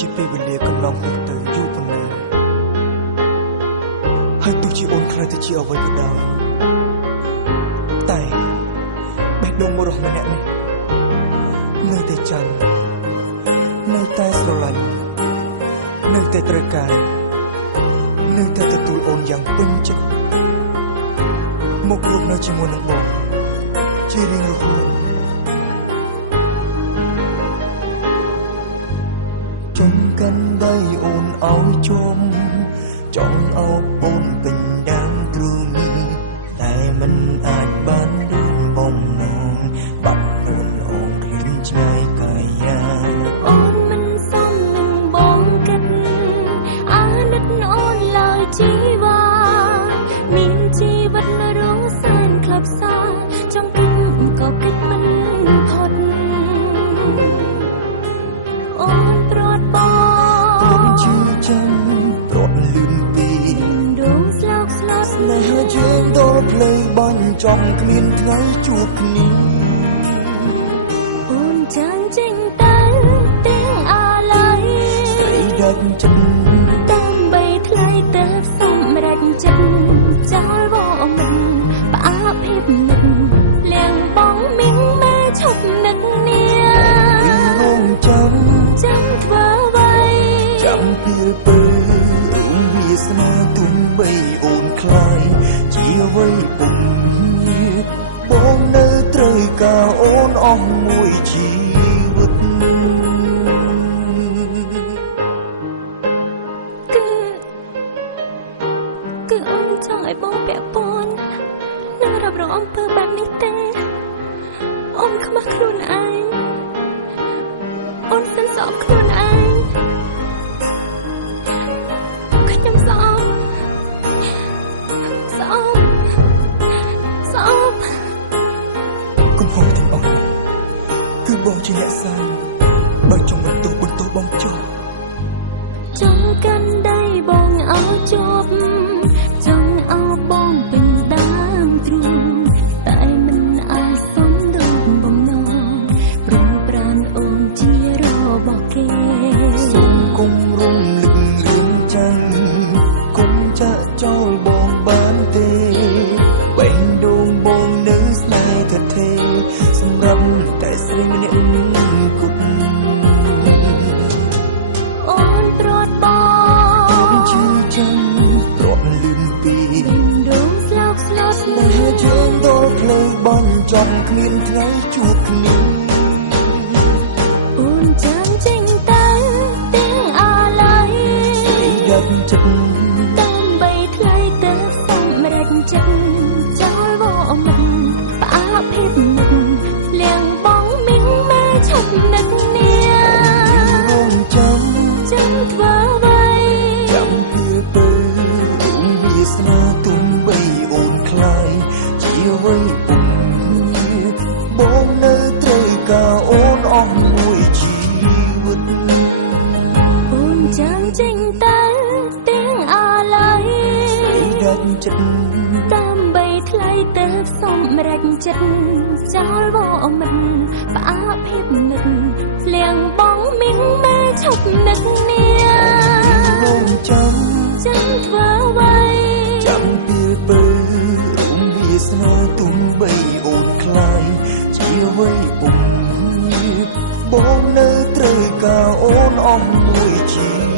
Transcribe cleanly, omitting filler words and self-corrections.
ជាពេលវេលាកន្លងហួសទៅយូរប៉ុណ្ណាហើយទោះជាអូនខ្លាចទៅជាអ្វីក៏ដោយតែបេះដូងមករស់ម្នាក់នេះនៅតែចាំនៅតែស្រឡាញ់នៅតែត្រូវការនៅតែទទួលអូនយ៉ាងពេញចិត្តមករស់នៅជាមួយនឹងបងជារៀងរហូតចង់កាន់ដៃអូនឲ្យជុំចង់អោបអូនពេញដាំទ្រូងតែមិនអាចបានដូចបំណងបាត់អូនហងឃ្លានឆ្ងាយកាយាអូនមិនសមនឹងបងគិតអាណិតអូនឡើយជីវ៉ាមានជីវិតរងសែនក្លាប់សាចង់គិតក៏គិតមិនផុតអូនព្រាត់បងជឿចាំព្រាត់លឿនពីដងស្លោកស្លាប់ស្នេហាយើងដល់ភ្លេងបាញ់ចំគ្មានថ្ងៃជួបគ្នាអូនចាំងចេញទៅទាំងអាឡ័យស្រីដាច់ចិត្តដើម្បីថ្លៃទៅសម្រេចចិត្តចោលវងមិនផ្អាកភាពមិនលៀងបងមីងម៉ែឈប់នឹកនាពីរងចាំធ្វើអ្វីចាំពេលពេលរួមវាសនាទុំបីអូនខ្លាយជាអ្វីពុំបងនៅត្រូវការអូនអស់មួយជីវិតគឺអូនចង់ឲ្យបងពាក់ព័ន្ធនឹងរំរងអំពើបែបនេះទេអូនខ្មាស់ខ្លួនឯងអូនសន្សំខ្លួនឯងខ្ញុំសោកកុំហៅទាំងអស់គឺបងជាអ្នកសាងបើចង់បន្ទោបងចុះចង់កាន់ដៃបងឲ្យជាប់ចង់អោបបងពេញដើមទ្រូងតែមិនអាចសុំដូចបំណងព្រមប្រានអូនជារបស់គេសូមគុំរំលឹករឿងចាំងគុំចាក់ចោលបងបានទេបេះដូងបងនៅស្នេហ៍ថេរសម្រាប់តែស្រីម្នាក់គត់អូនព្រាត់បងជឿចាំព្រាត់លឿនពីបេះដូងស្លោកស្លាប់ស្នេហាយើងដល់ភ្លេងបាញ់ចំគ្មានថ្ងៃជួបគ្នាអូនចាំចេញទៅទាំងអាឡ័យស្រីដាច់ចិត្តដើម្បីថ្លៃទៅសម្រេចចិត្តចោលវងមិនផ្អាកភាពមិនលៀងបងមីងម៉ែឈប់នឹកនារងចាំធ្វើអ្វីចាំពេលពេលរួមវាសនាទុំបីអូនខ្លាយជាអ្វីពុំបងនៅត្រូវការអូនអស់មួយជីវិតអូនចាំចេញទៅទាំងអាឡ័យស្រីដាច់ចិត្តដើម្បីថ្លៃទៅសម្រេចចិត្តចោលវងមិនផ្អាកភាពនឹកលៀងបងមីងម៉ែឈប់នឹកនារងចាំធ្វើអ្វីចាំពេលពេលរួមវាសនាទុំបីអូនខ្លាយជាអ្វីពុំបងនៅត្រូវការអូនអស់មួយជី